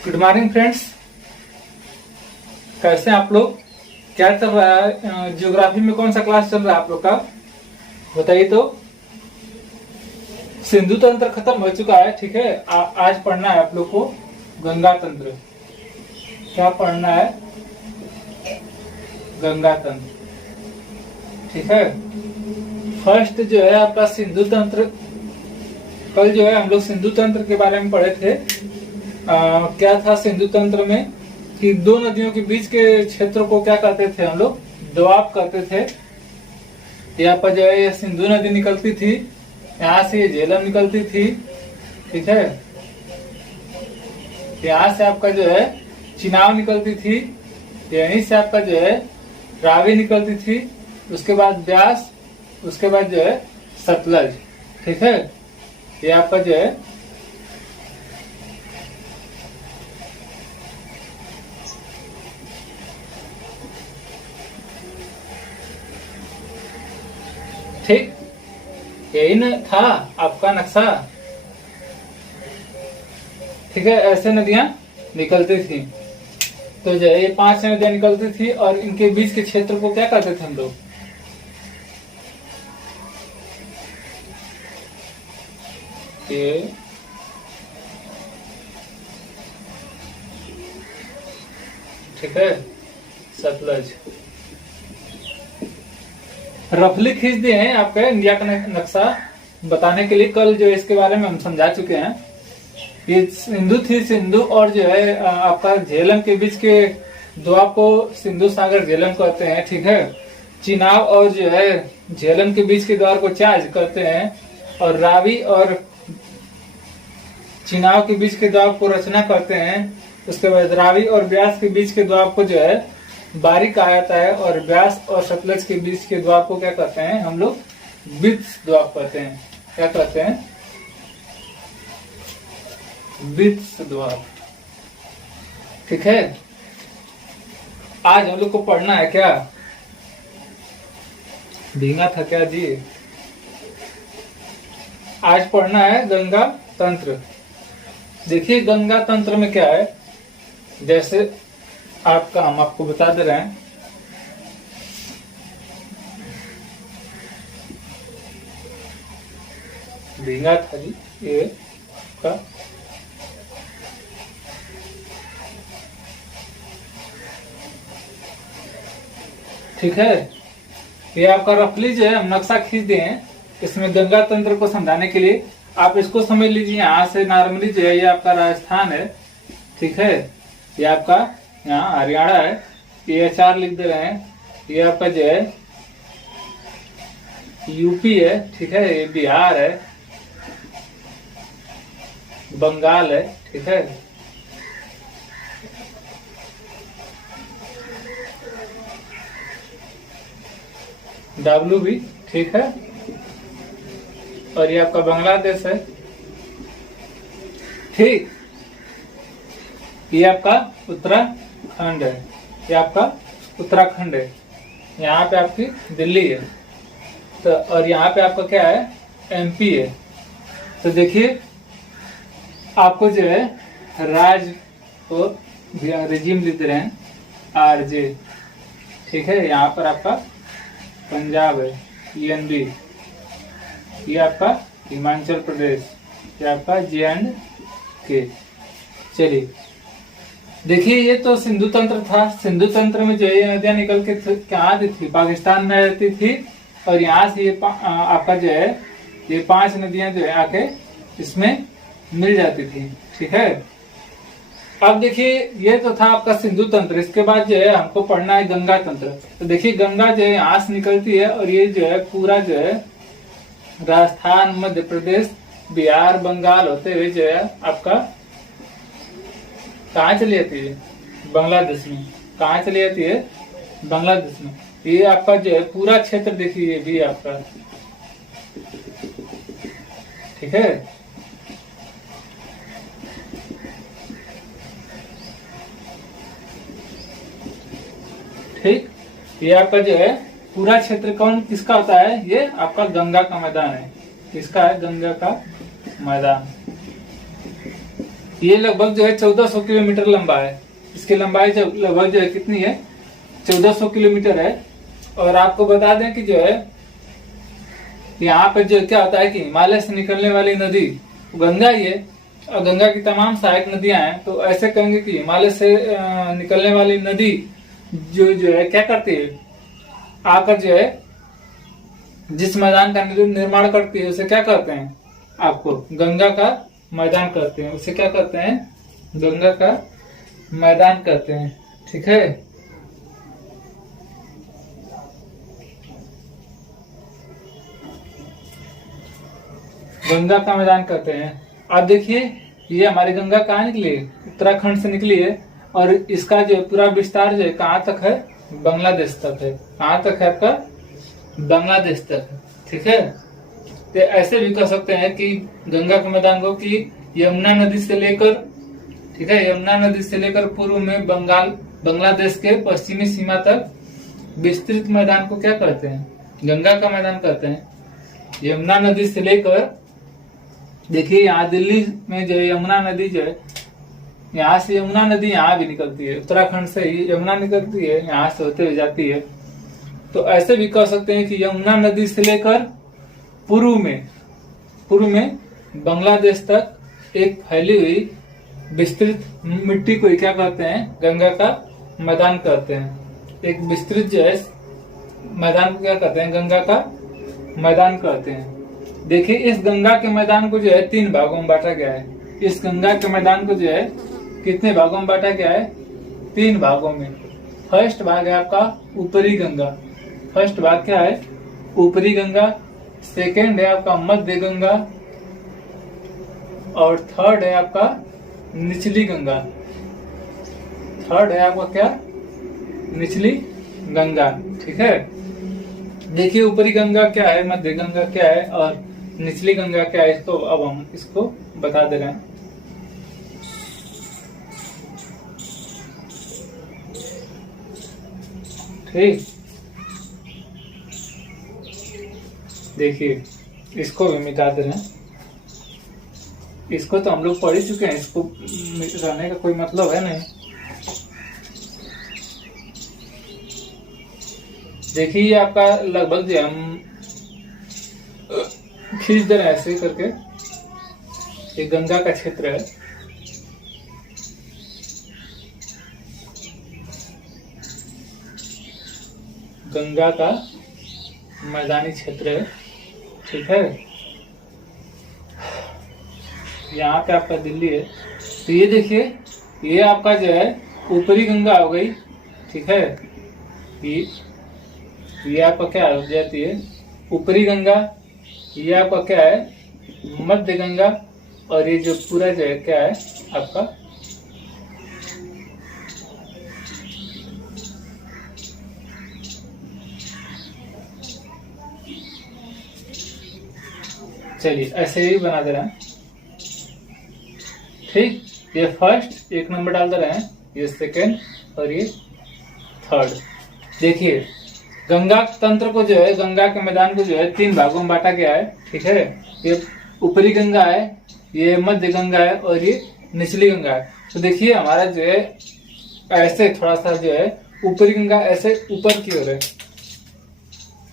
Good morning friends, कैसे हैं आप लोग? क्या चल रहा है? ज्योग्राफी में कौन सा क्लास चल रहा है आप लोग का, बताइए तो। सिंधु तंत्र खत्म हो चुका है, ठीक है। आज पढ़ना है आप लोग को गंगा तंत्र। क्या पढ़ना है? गंगा तंत्र, ठीक है। फर्स्ट जो है आपका सिंधु तंत्र। कल जो है हम लोग सिंधु तंत्र के बारे में पढ़े थे। क्या था सिंधु तंत्र में कि दो नदियों के बीच के क्षेत्र को क्या कहते थे हम लोग? दोआब कहते थे। यहाँ पर जो है ये सिंधु नदी निकलती थी, यहाँ से ये झेलम निकलती थी, ठीक है। यहाँ से आपका जो है चिनाब निकलती थी, यहीं से आपका जो है रावी निकलती थी, उसके बाद ब्यास, उसके बाद जो है सतलज, ठीक है। ये आपका जो है ठीक, यही न था आपका नक्शा, ठीक है। ऐसे नदियां निकलती थी, तो जो है ये 5 नदियां निकलती थी और इनके बीच के क्षेत्र को क्या कहते थे हम लोग? ये ठीक है, सतलज। रफली खींच दिए हैं आपका इंडिया का नक्शा बताने के लिए। कल जो इसके बारे में हम समझा चुके हैं। ये सिंधु थी, सिंधु और जो है आपका झेलम के बीच के द्वार को सिंधु सागर झेलम कहते हैं, ठीक है। चिनाब और जो है झेलम के बीच के द्वार को चाज कहते हैं, और रावी और चिनाब के बीच के द्वार को रचना कहते हैं। उसके बाद रावी और ब्यास के बीच के द्वार को जो है बारी कहा जाता है, और ब्यास और सतलज के बीच के द्वार को क्या कहते हैं हम लोग? वित्स द्वार कहते हैं। क्या कहते हैं? वित्स द्वार, ठीक है। आज हम लोग को पढ़ना है क्या? भींगा था क्या जी? आज पढ़ना है गंगा तंत्र। देखिए गंगा तंत्र में क्या है, जैसे आपका हम आपको बता दे रहे हैं। भींगा था जी ये का, ठीक है। ये आपका रफली जो है हम नक्शा खींच दिए हैं इसमें गंगा तंत्र को समझाने के लिए। आप इसको समझ लीजिए, यहाँ से नॉर्मली जो है ये आपका राजस्थान है, ठीक है। ये आपका यहाँ हरियाणा है, ये 4 लिख दे रहे हैं। ये आपका जो है यूपी है, ठीक है। ये बिहार है, बंगाल है, ठीक है। डब्ल्यू भी, ठीक है। और ये आपका बांग्लादेश है, ठीक। ये आपका उत्तराखंड है, ये आपका उत्तराखंड है। यहाँ पे आपकी दिल्ली है, तो और यहाँ पे आपका क्या है? एमपी है। तो देखिए आपको जो है राज्य को रिजीम लिख रहे हैं आरजे, ठीक है। यहाँ पर आपका पंजाब है, ENB। ये आपका हिमाचल प्रदेश, ये आपका JNK। चलिए देखिए, ये तो सिंधु तंत्र था। सिंधु तंत्र में जो ये नदियां निकल के कहाँ थी? पाकिस्तान में रहती थी, और यहाँ से ये आपका जो है ये 5 नदियां जो है आके इसमें मिल जाती थी, ठीक है। अब देखिए ये तो था आपका सिंधु तंत्र। इसके बाद जो है हमको पढ़ना है गंगा तंत्र। तो देखिए गंगा जो है यहाँ से निकलती है, और ये जो है पूरा जो है राजस्थान, मध्य प्रदेश, बिहार, बंगाल होते हुए जो है आपका कहाँ चली जाती है? बांग्लादेश में। कहाँ चली जाती है? बांग्लादेश में। ये आपका जो है पूरा क्षेत्र देखिए, ये भी आपका, ठीक है। ठीक, ये आपका जो है पूरा क्षेत्र कौन किसका होता है? ये आपका गंगा का मैदान है। किसका है? गंगा का मैदान। ये लगभग जो है 1400 किलोमीटर लंबा है। इसकी लंबाई जो लगभग जो है कितनी है, 1400 किलोमीटर है। और आपको बता दें कि जो है यहाँ पर जो क्या होता है कि हिमालय से निकलने वाली नदी गंगा ही है, और गंगा की तमाम सहायक नदियां हैं। तो ऐसे कहेंगे कि हिमालय से निकलने वाली नदी जो है क्या करती है, आकर जो है जिस मैदान का निर्माण करती है उसे क्या कहते हैं, आपको गंगा का मैदान कहते हैं। उसे क्या कहते हैं, गंगा का मैदान कहते हैं। ठीक है, गंगा का मैदान कहते हैं। अब देखिए ये हमारी गंगा कहाँ निकली है, उत्तराखंड से निकली है। और इसका जो पूरा विस्तार जो है कहाँ तक है, बांग्लादेश तक है। कहाँ तक है आपका, बांग्लादेश तक है। ठीक है, तो ऐसे भी कह सकते हैं कि गंगा के मैदान को कि यमुना नदी से लेकर, ठीक है, यमुना नदी से लेकर पूर्व में बांग्लादेश के पश्चिमी सीमा तक विस्तृत मैदान को क्या कहते हैं, गंगा का मैदान कहते हैं। यमुना नदी से लेकर, देखिए यहाँ दिल्ली में जो है यमुना नदी जो है, यहाँ से यमुना नदी यहाँ भी निकलती है, उत्तराखंड से ही यमुना निकलती है, यहाँ से होते हुए जाती है। तो ऐसे भी कह सकते हैं कि यमुना नदी से लेकर पूर्व में बांग्लादेश तक एक फैली हुई विस्तृत मिट्टी को क्या कहते हैं, गंगा का मैदान कहते हैं। एक विस्तृत जो है मैदान को क्या कहते हैं, गंगा का मैदान कहते हैं। देखिए इस गंगा के मैदान को जो है 3 भागों में बांटा गया है। इस गंगा के मैदान को जो है कितने भागों में बांटा गया है, 3 भागों में। फर्स्ट भाग है आपका ऊपरी गंगा, फर्स्ट भाग क्या है, ऊपरी गंगा। सेकेंड है आपका मध्य गंगा, और थर्ड है आपका निचली गंगा। थर्ड है आपका क्या, निचली गंगा। ठीक है, देखिए ऊपरी गंगा क्या है, मध्य गंगा क्या है और निचली गंगा क्या है, इसको अब हम इसको बता दे रहे हैं। ठीक, देखिए इसको भी मिटा दे रहे हैं। इसको तो हम लोग पढ़ ही चुके हैं, इसको मिटाने का कोई मतलब है नहीं। देखिए ये आपका लगभग जो हम खींच दे रहे हैं ऐसे करके, ये गंगा का क्षेत्र है। गंगा का मैदानी क्षेत्र है। ठीक है, यहाँ पे आपका दिल्ली है। तो ये देखिए ये आपका जो है ऊपरी गंगा हो गई। ठीक है, ये आपका क्या हो जाती है, ऊपरी गंगा। ये आपका क्या है, मध्य गंगा। और ये जो पूरा जो है क्या है आपका चलिए ऐसे ही बना दे रहे हैं। ठीक, ये फर्स्ट 1 नंबर डाल दे रहे हैं, ये सेकेंड और ये थर्ड। देखिए गंगा तंत्र को जो है, गंगा के मैदान को जो है 3 भागों में बांटा गया है। ठीक है, ये ऊपरी गंगा है, ये मध्य गंगा है और ये निचली गंगा है। तो देखिए हमारा जो है ऐसे थोड़ा सा जो है ऊपरी गंगा ऐसे ऊपर की ओर है,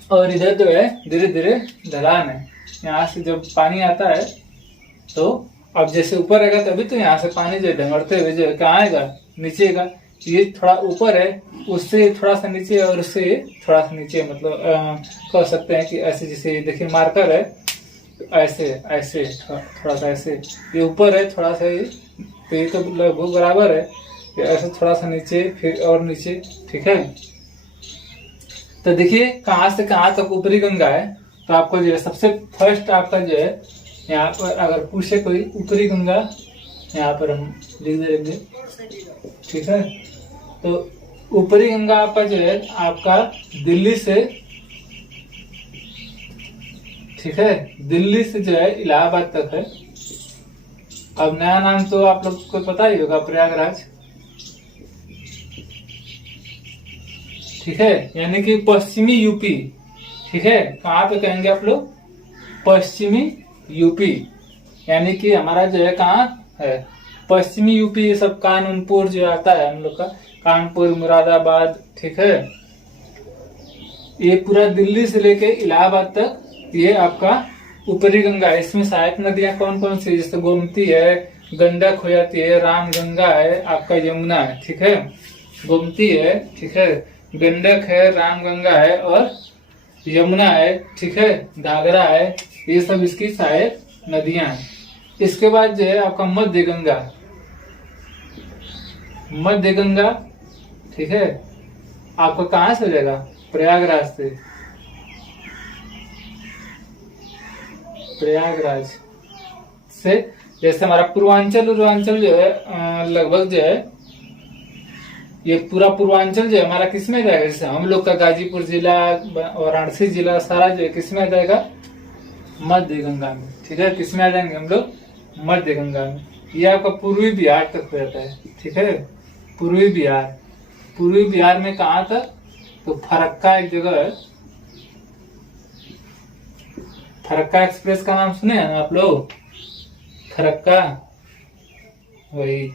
और इधर जो है धीरे धीरे ढलान है। यहाँ से जब पानी आता है तो अब जैसे ऊपर रहेगा तभी तो यहाँ से पानी जो ढंगड़ते हुए जो है कहाँ आएगा, नीचे आएगा। ये थोड़ा ऊपर है, उससे थोड़ा सा नीचे और उससे थोड़ा सा नीचे, मतलब कह सकते हैं कि ऐसे जैसे देखिए मार्कर है, ऐसे ऐसे थोड़ा सा ऐसे, ये ऊपर है थोड़ा सा, ये तो लगभग बराबर है, ये ऐसे थोड़ा सा नीचे फिर और नीचे। ठीक है, तो देखिए कहाँ से कहाँ तक ऊपरी गंगा है। तो आपको जो है सबसे फर्स्ट आपका जो है यहाँ पर अगर पूछे कोई ऊपरी गंगा, यहाँ पर हम लिख देंगे। ठीक है, तो ऊपरी गंगा आपका जो है आपका दिल्ली से, ठीक है, दिल्ली से जो है इलाहाबाद तक है। अब नया नाम तो आप लोग को पता ही होगा, प्रयागराज। ठीक है, यानी कि पश्चिमी यूपी। ठीक है, कहाँ पे कहेंगे आप लोग, पश्चिमी यूपी। यानी कि हमारा जो है कहाँ है, पश्चिमी यूपी ये सब कानपुर जो आता है हम लोग का, कानपुर, मुरादाबाद, ठीक है, ये पूरा दिल्ली से लेके इलाहाबाद तक ये आपका ऊपरी गंगा है। इसमें सहायक नदियां कौन कौन सी, जैसे गोमती है, गंडक हो जाती है, राम गंगा है, आपका यमुना है, ठीक है, गोमती है, ठीक है, गंडक है, राम गंगा है और यमुना है, ठीक है, घाघरा है, ये सब इसकी सहायक नदियां हैं। इसके बाद जो है आपका मध्य गंगा, मध्य गंगा, ठीक है, आपका कहाँ से हो जाएगा, प्रयागराज से, प्रयागराज से। जैसे हमारा पूर्वांचल जो है लगभग जो है ये पूरा पूर्वांचल जो है हमारा किसमें जाएगा, जैसे हम लोग का गाजीपुर जिला, वाराणसी जिला, सारा जो है किसमें आ जाएगा, मध्य गंगा में, ठीक है। किसमें आ जाएंगे हम लोग, मध्य गंगा में। ये आपका पूर्वी बिहार तक रहता है, ठीक है, पूर्वी बिहार। पूर्वी बिहार में कहाँ तक, तो फरक्का एक जगह है, फरक्का एक्सप्रेस का नाम सुने हैं ना आप लोग, फरक्का, वही,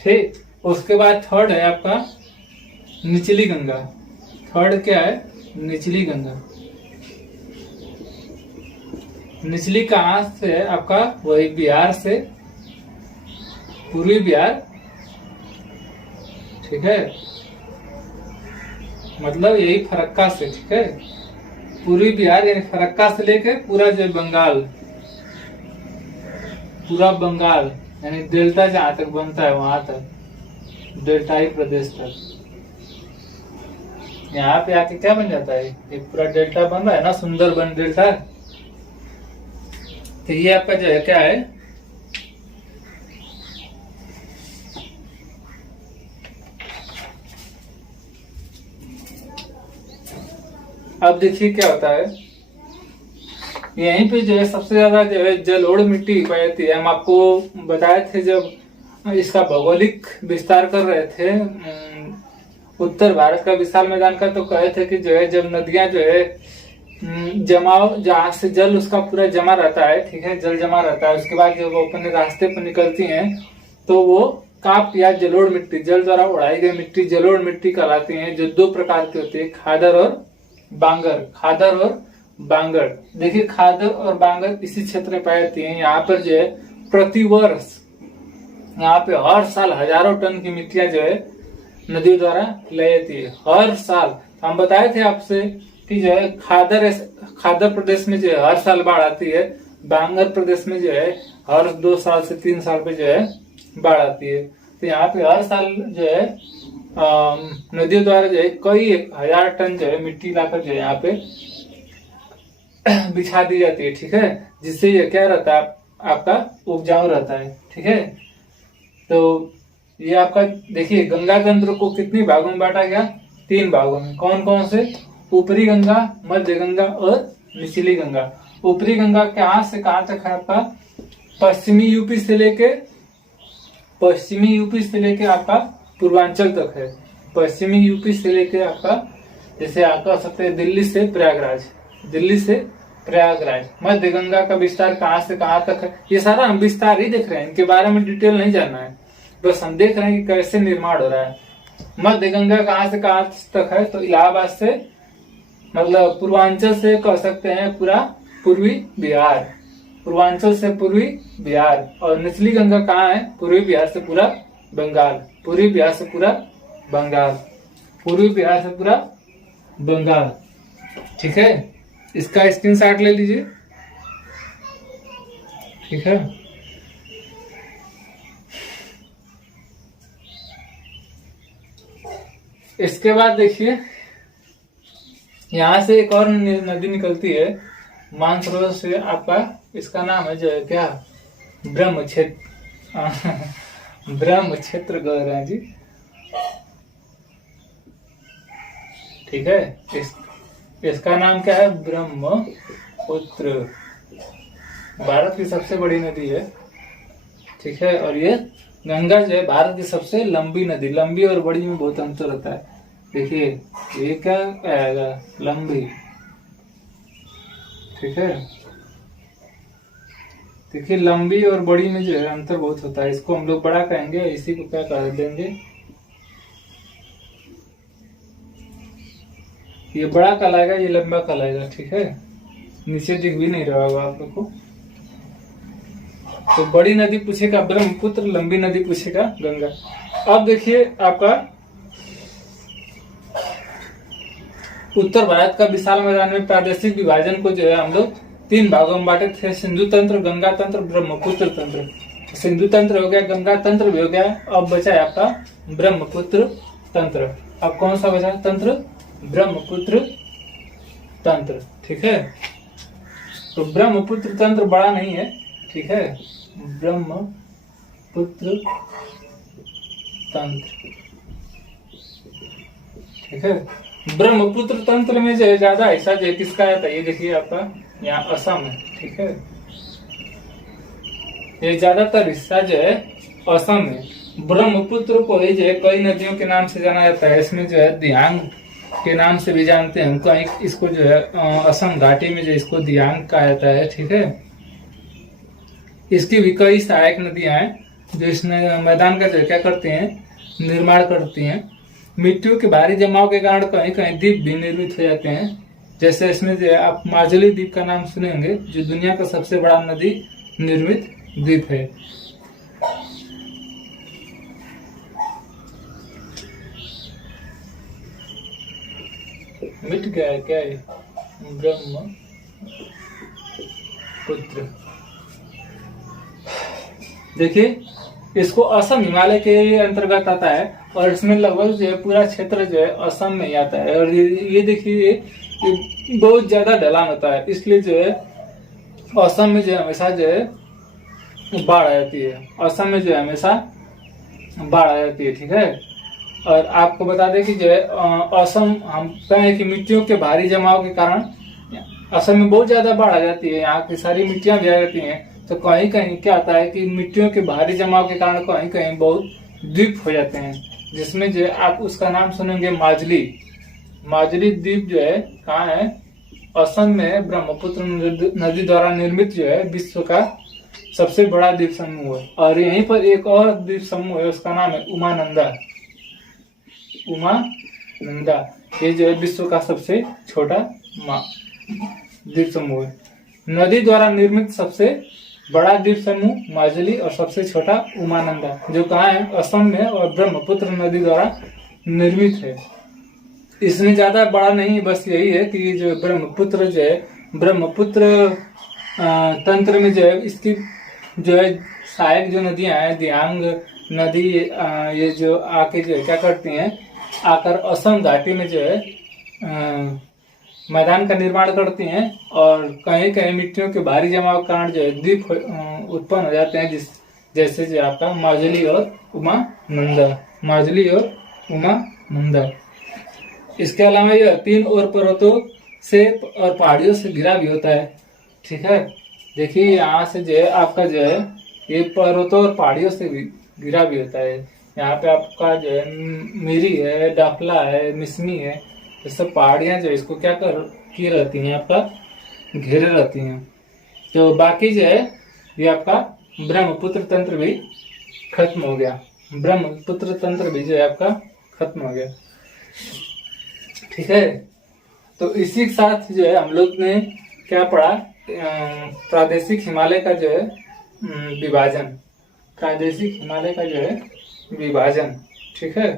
ठीक। उसके बाद थर्ड है आपका निचली गंगा। थर्ड क्या है, निचली गंगा। निचली कहाँ से है आपका, वही बिहार से, पूर्वी बिहार, ठीक है, मतलब यही फरक्का से, ठीक है, पूर्वी बिहार यानी फरक्का से लेके पूरा जो बंगाल, पूरा बंगाल यानी डेल्टा जहां तक बनता है वहां तक, डेल्टाई प्रदेश तक। यहाँ पे आके क्या बन जाता है, ये पूरा डेल्टा बन रहा है ना, सुंदरबन डेल्टा। तो ये आपका जो है क्या है, अब देखिए क्या होता है, यहीं पे जो है सबसे ज्यादा जो है जलोढ़ मिट्टी पाई जाती है। हम आपको बताए थे जब इसका भौगोलिक विस्तार कर रहे थे उत्तर भारत का विशाल मैदान का, तो कहे थे कि जो है जब नदियां जो है जमाव, जहां से जल उसका पूरा जमा रहता है, ठीक है, जल जमा रहता है, उसके बाद जब वो अपने रास्ते पर निकलती हैं तो वो काप या जलोढ़ मिट्टी, जल द्वारा उड़ाई गई मिट्टी जलोढ़ मिट्टी कहलाती है, जो दो प्रकार की होती है, खादर और बांगर। खादर और बांगर, देखिए खादर और बांगर इसी क्षेत्र में पाई जाती है। यहाँ पर जो है प्रतिवर्ष, यहाँ पे हर साल हजारों टन की मिट्टियां जो है नदियों द्वारा लाई जाती है, हर साल। हम बताए थे आपसे कि जो है खादर प्रदेश में जो है हर साल बाढ़ आती है, बांगर प्रदेश में जो है हर 2 साल से 3 साल पे जो है बाढ़ आती है। तो यहाँ पे हर साल जो है नदियों द्वारा जो है कई 1000 टन जो है मिट्टी लाकर जो है यहाँ पे बिछा दी जाती है, ठीक है, जिससे ये क्या रहता है, आपका उपजाऊ रहता है, ठीक है। तो ये आपका देखिए गंगा तंत्र को कितनी भागों में बांटा गया, 3 भागों में। कौन कौन से, ऊपरी गंगा, मध्य गंगा और निचली गंगा। ऊपरी गंगा कहाँ से कहाँ तक है आपका, पश्चिमी यूपी से लेके आपका पूर्वांचल तक है। पश्चिमी यूपी से लेके आपका, जैसे आप कह सकते हैं दिल्ली से प्रयागराज, दिल्ली से प्रयागराज। मध्य गंगा का विस्तार कहाँ से कहाँ तक है, ये सारा हम विस्तार ही देख रहे हैं, इनके बारे में डिटेल नहीं जानना है, बस हम देख रहे हैं कि कैसे निर्माण हो रहा है। मध्य गंगा कहाँ से कहाँ तक है, तो इलाहाबाद से, मतलब पूर्वांचल से कह सकते हैं पूरा पूर्वी बिहार, पूर्वांचल से पूर्वी बिहार। और निचली गंगा कहाँ है, पूर्वी बिहार से पूरा बंगाल, पूर्वी बिहार से पूरा बंगाल, पूर्वी बिहार से पूरा बंगाल, ठीक है। इसका स्क्रीनशॉट ले लीजिए, ठीक है। इसके बाद देखिए यहां से एक और नदी निकलती है मानसरोवर से आपका, इसका नाम है जो है क्या, ब्रह्मक्षेत्र गौरा जी, ठीक है। इसका नाम क्या है, ब्रह्मपुत्र, भारत की सबसे बड़ी नदी है, ठीक है। और ये गंगा जो है भारत की सबसे लंबी नदी, लंबी और बड़ी में बहुत अंतर होता है। देखिए ये क्या आएगा, लंबी, ठीक है। देखिए लंबी और बड़ी में जो है अंतर बहुत होता है, इसको हम लोग बड़ा कहेंगे, इसी को क्या कर देंगे, ये बड़ा कहलाएगा, ये लंबा कहलाएगा। ठीक है, नीचे दिख भी नहीं रहा होगा आप लोग को। तो बड़ी नदी पूछेगा ब्रह्मपुत्र, लंबी नदी पूछेगा गंगा। अब देखिए आपका उत्तर भारत का विशाल मैदान में प्रादेशिक विभाजन को जो है हम लोग 3 भागों में बांटे थे, सिंधु तंत्र, गंगा तंत्र, ब्रह्मपुत्र तंत्र। सिंधु तंत्र हो गया, गंगा तंत्र भी हो गया, अब बचा है आपका ब्रह्मपुत्र तंत्र। अब कौन सा बचा तंत्र? ब्रह्मपुत्र तंत्र। ठीक है, तो ब्रह्मपुत्र तंत्र बड़ा नहीं है। ठीक है, ब्रह्मपुत्र तंत्र। ठीक है, ब्रह्मपुत्र तंत्र में जो है ज्यादा हिस्सा जो है किसका आता है, ये देखिए आपका यहाँ असम है। ठीक है, ये ज्यादातर हिस्सा जो है असम में। ब्रह्मपुत्र को ही जो है कई नदियों के नाम से जाना जाता है, इसमें जो है दियांग के नाम से भी जानते हैं हमको, इसको जो है असम घाटी में जो इसको दियांग कहा जाता है। ठीक है, इसकी भी कई सहायक नदियां हैं जो इस मैदान का जो क्या करते हैं, निर्माण करती हैं। मिट्टियों के भारी जमाव के कारण कहीं कहीं द्वीप भी निर्मित हो जाते हैं, जैसे इसमें जो है आप माजुली द्वीप का नाम सुनेंगे, जो दुनिया का सबसे बड़ा नदी निर्मित द्वीप है। मिट गया है क्या ये ब्रह्मपुत्र? देखिए इसको असम हिमालय के अंतर्गत आता है और इसमें लगभग जो है पूरा क्षेत्र जो है असम में ही आता है। और ये देखिए ये बहुत ज्यादा ढलान होता है, इसलिए जो है असम में जो है हमेशा जो है बाढ़ आ जाती है। असम में जो है हमेशा बाढ़ आ जाती है। ठीक है, और आपको बता दें कि जो है असम, हम कहें कि मिट्टियों के भारी जमाव के कारण असम में बहुत ज्यादा बाढ़ आ जाती है, यहाँ की सारी मिट्टियां भी आ जाती हैं। तो कहीं कहीं क्या होता है कि मिट्टियों के भारी जमाव के कारण कहीं कहीं बहुत द्वीप हो जाते हैं, जिसमें जो है आप उसका नाम सुनेंगे माजुली। माजुली द्वीप जो है कहाँ है? असम में। ब्रह्मपुत्र नदी द्वारा निर्मित जो है विश्व का सबसे बड़ा द्वीप समूह है। और यहीं पर एक और द्वीप समूह है, उसका नाम है उमानंदा। उमानंदा ये जो है विश्व का सबसे छोटा द्वीप समूह है। नदी द्वारा निर्मित सबसे बड़ा द्वीप समूह माजुली और सबसे छोटा उमानंदा, जो कहाँ है? असम में, और ब्रह्मपुत्र नदी द्वारा निर्मित है। इसमें ज्यादा बड़ा नहीं, बस यही है कि जो ब्रह्मपुत्र जो है, ब्रह्मपुत्र तंत्र में जो है इसकी जो है सहायक जो नदियां हैं, दियांग नदी, ये जो आके जो है क्या करती हैं, आकर असम घाटी में जो है मैदान का निर्माण करती हैं। और कहीं कहीं मिट्टियों के भारी जमाव के कारण जो है द्वीप उत्पन्न हो जाते हैं, जैसे जो आपका माजुली और उमानंदा। माजुली और उमानंदा। इसके अलावा यह 3 और पर्वतों से और पहाड़ियों से घिरा भी होता है। ठीक है, देखिए यहाँ से जो है आपका जो है ये पर्वतों और पहाड़ियों से घिरा भी होता है। यहाँ पे आपका जो है मिरी है, डाफला है, मिसमी है, ये सब पहाड़ियां जो इसको क्या की रहती हैं, आपका घेरे रहती हैं। तो बाकी जो है ये आपका ब्रह्मपुत्र तंत्र भी खत्म हो गया। ब्रह्मपुत्र तंत्र भी जो है आपका खत्म हो गया। ठीक है, तो इसी के साथ जो है हम लोग ने क्या पढ़ा, प्रादेशिक हिमालय का जो है विभाजन। प्रादेशिक हिमालय का जो है विभाजन। ठीक है,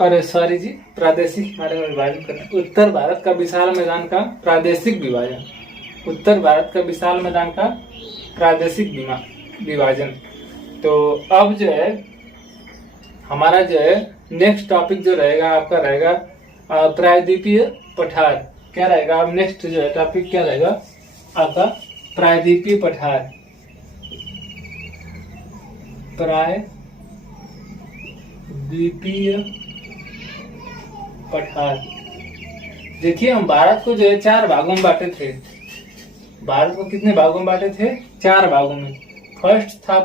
अरे सॉरी जी, प्रादेशिक हिमालय में विभाजन करना। उत्तर भारत का विशाल मैदान का प्रादेशिक विभाजन। उत्तर भारत का विशाल मैदान का प्रादेशिक विभाजन। तो अब जो है हमारा जो है नेक्स्ट टॉपिक जो रहेगा आपका रहेगा प्रायद्वीपीय पठार। क्या रहेगा अब नेक्स्ट जो है टॉपिक क्या रहेगा आपका? प्रायद्वीपीय पठार। प्रायद्वीपीय पठार। देखिए हम भारत को जो है 4 भागों में बांटे थे। भारत को कितने भागों में बांटे थे? 4 भागों में। फर्स्ट था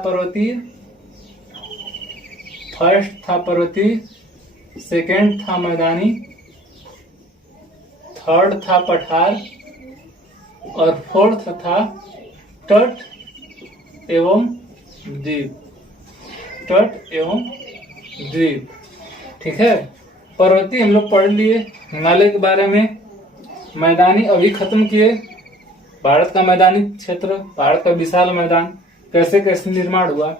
पर्वतीय, सेकंड था मैदानी, थर्ड था पठार और फोर्थ था तट एवं द्वीप, तट एवं द्वीप। ठीक है, पर्वतीय हम लोग पढ़ लिए, हिमालय के बारे में। मैदानी अभी खत्म किए, भारत का मैदानी क्षेत्र, भारत का विशाल मैदान कैसे कैसे निर्माण हुआ।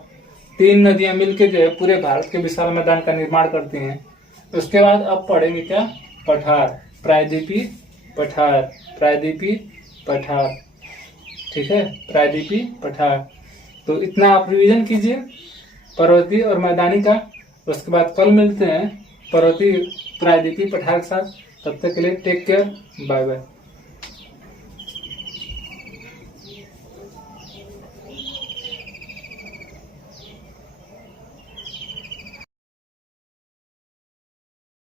3 नदियां मिलकर जो है पूरे भारत के विशाल मैदान का निर्माण करती हैं। उसके बाद अब पढ़ेंगे क्या, पठार, प्रायद्वीपीय पठार, प्रायद्वीपीय पठार। ठीक है, प्रायद्वीपीय पठार। तो इतना आप रिवीजन कीजिए पर्वतीय और मैदानी का। उसके बाद कल मिलते हैं पर्वतीय प्रायद्वीपीय पठार के साथ। तब तक के लिए टेक केयर, बाय बाय।